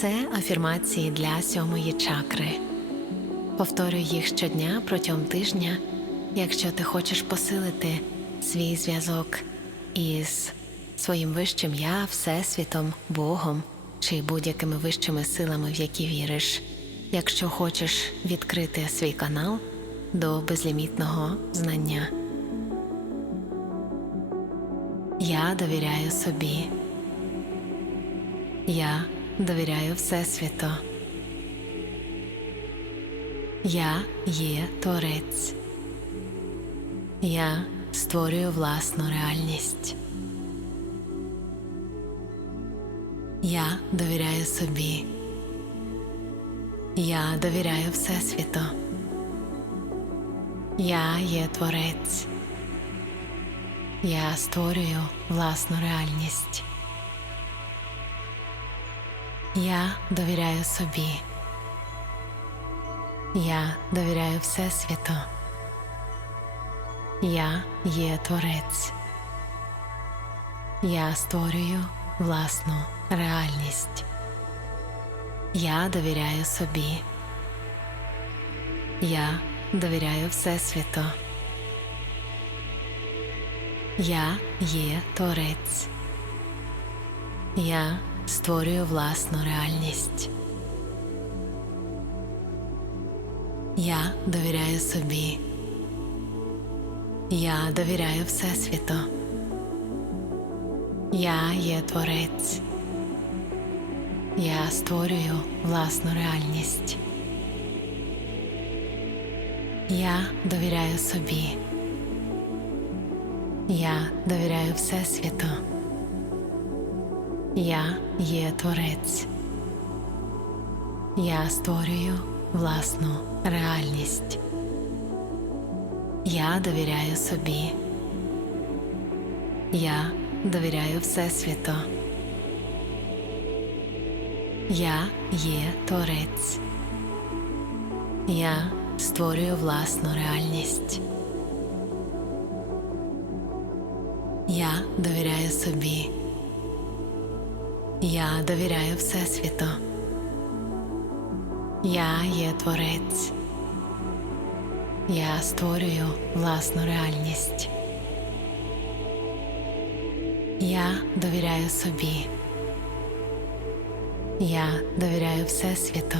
Це афірмації для сьомої чакри. Повторюй їх щодня протягом тижня, якщо ти хочеш посилити свій зв'язок із своїм вищим я, Всесвітом, Богом чи будь-якими вищими силами, в які віриш. Якщо хочеш відкрити свій канал до безлімітного знання. Я довіряю собі. Я довіряю Всесвіту. Я є Творець. Я створюю власну реальність. Я довіряю собі. Я довіряю Всесвіту. Я є Творець. Я створюю власну реальність. Я довіряю собі. Я довіряю Всесвіту. Я є Творець. Я створюю власну реальність. Я довіряю собі. Я довіряю Всесвіту. Я є Творець. Я створюю власну реальність. Я довіряю собі. Я довіряю Всесвіту. Я є Творець. Я створюю власну реальність. Я довіряю собі. Я довіряю Всесвіту. Я є Творець. Я створюю власну реальність. Я довіряю собі. Я довіряю Всесвіту. Я є Творець. Я створюю власну реальність. Я довіряю собі. Я довіряю Всесвіту. Я є Творець. Я створюю власну реальність. Я довіряю собі. Я довіряю Всесвіту.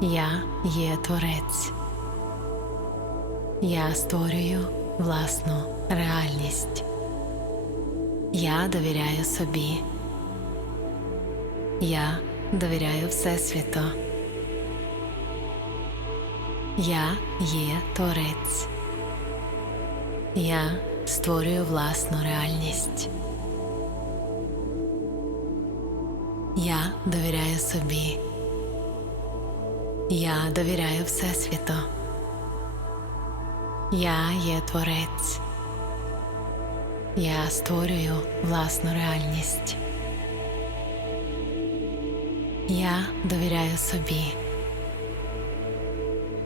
Я є Творець. Я створюю власну реальність. Я довіряю собі. Я довіряю Всесвіту. Я є Творець. Я створюю власну реальність. Я довіряю собі. Я довіряю Всесвіту. Я є Творець. Я створюю власну реальність. Я довіряю собі.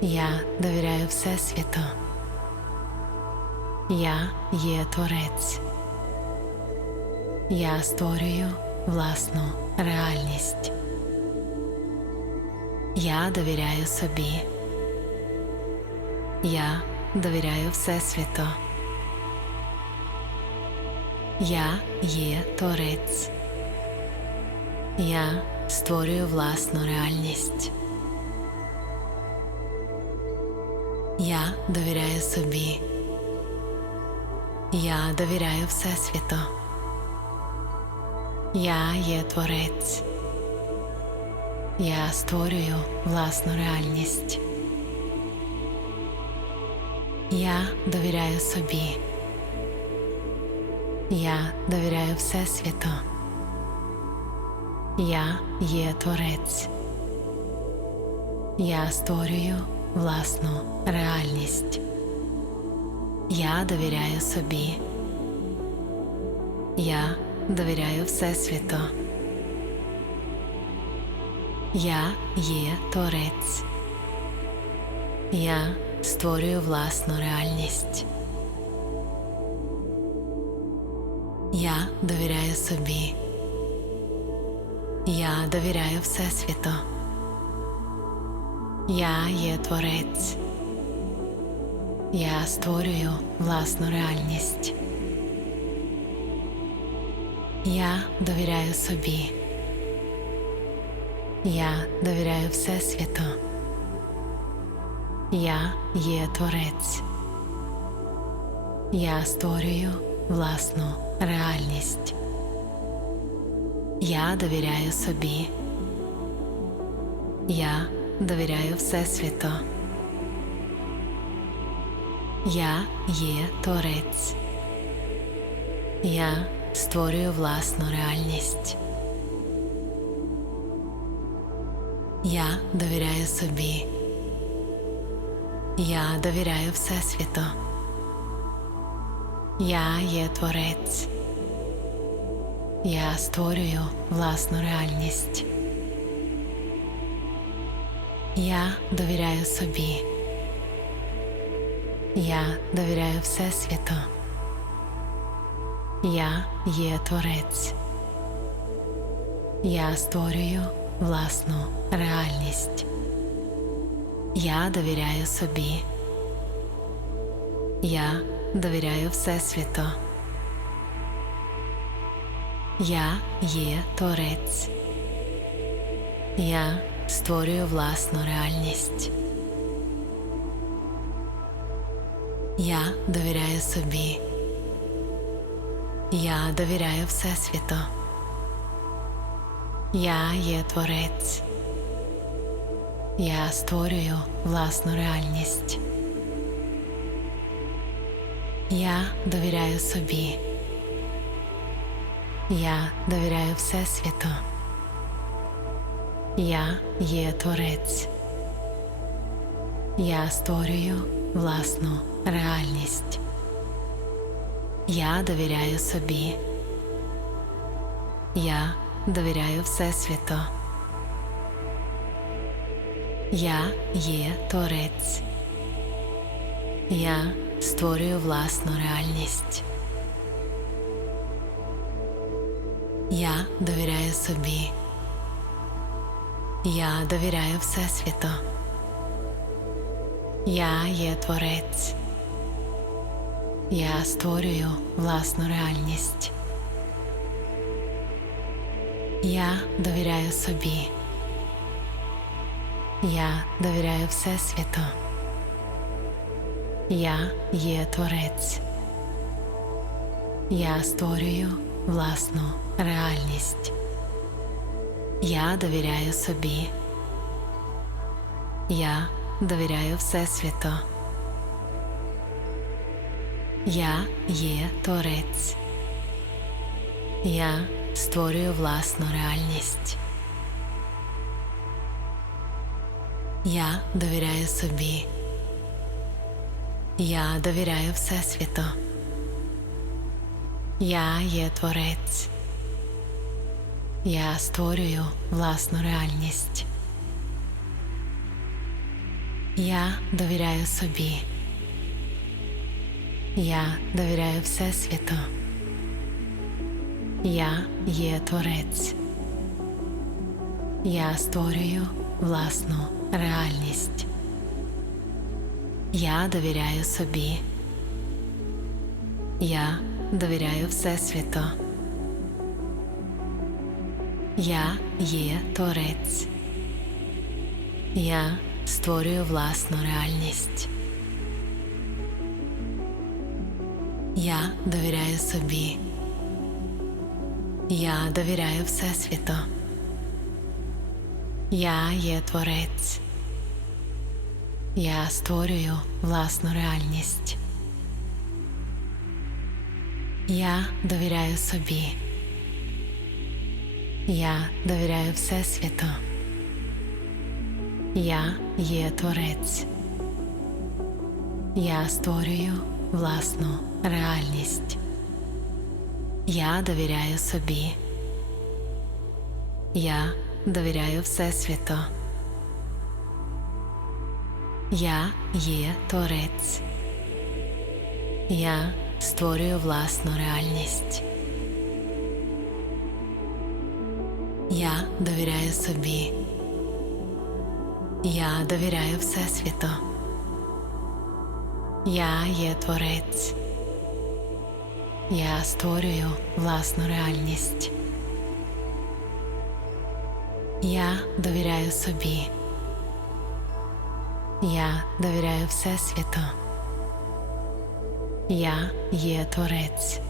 Я довіряю Всесвіту. Я є Творець. Я створюю власну реальність. Я довіряю собі. Я довіряю Всесвіту. Я є Творець. Я створюю власну реальність. Я довіряю собі. Я довіряю Всесвіту. Я є Творець. Я створюю власну реальність. Я довіряю собі. Я довіряю Всесвіту. Я є Творець. Я створюю власну реальність. Я довіряю собі. Я довіряю Всесвіту. Я є Творець. Я створюю власну реальність. Я довіряю собі. Я довіряю Всесвіту. Я є творець. Я створюю власну реальність. Я довіряю собі. Я довіряю Всесвіту. Я є творець. Я створюю власну реальність. Я довіряю собі. Я довіряю Всесвіту. Я є творець. Я створюю власну реальність. Я довіряю собі. Я довіряю Всесвіту. Я є творець. Я створюю власну реальність. Я довіряю собі. Я довіряю Всесвіту. Я є творець. Я створюю власну реальність. Я довіряю собі. Я довіряю Всесвіту. Я є творець. Я створюю власну реальність. Я довіряю собі. Я довіряю Всесвіту. Я є творець. Я створюю власну реальність. Я довіряю собі. Я довіряю Всесвіту. Я є творець. Я створюю власну реальність. Я довіряю собі. Я довіряю Всесвіту. Я є творець. Я створюю власну реальність. Я довіряю собі. Я довіряю Всесвіту. Я є творець. Я створюю власну реальність. Я довіряю собі. Я довіряю Всесвіту. Я є творець. Я створюю власну реальність. Я довіряю собі. Я довіряю Всесвіту. Я є творець. Я створюю власну реальність. Я довіряю собі. Я довіряю Всесвіту. Я є творець. Я створюю власну реальність. Я довіряю собі. Я довіряю Всесвіту. Я є творець. Я створюю власну реальність. Я довіряю собі. Я довіряю Всесвіту. Я є творець. Я створюю власну реальність. Я довіряю собі. Я довіряю Всесвіту. Я є творець. Я створюю власну реальність. Я довіряю собі. Я довіряю Всесвіту. Я є творець. Я створюю власну реальність. Я довіряю собі. Я довіряю Всесвіту. Я є творець. Я створюю власну реальність. Я довіряю собі. Я довіряю Всесвіту. Я є творець. Я створюю власну реальність. Я довіряю собі. Я довіряю Всесвіту. Я є творець.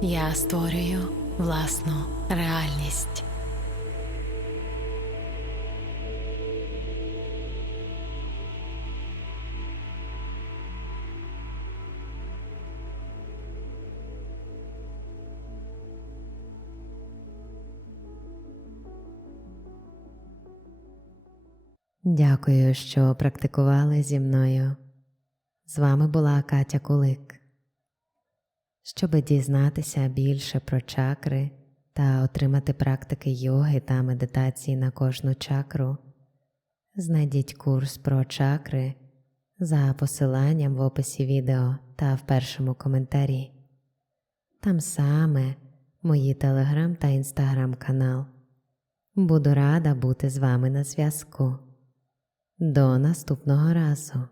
Я створюю власну реальність. Дякую, що практикували зі мною. З вами була Катя Кулик. Щоб дізнатися більше про чакри та отримати практики йоги та медитації на кожну чакру, знайдіть курс про чакри за посиланням в описі відео та в першому коментарі. Там саме мої телеграм та інстаграм канал. Буду рада бути з вами на зв'язку. До наступного разу.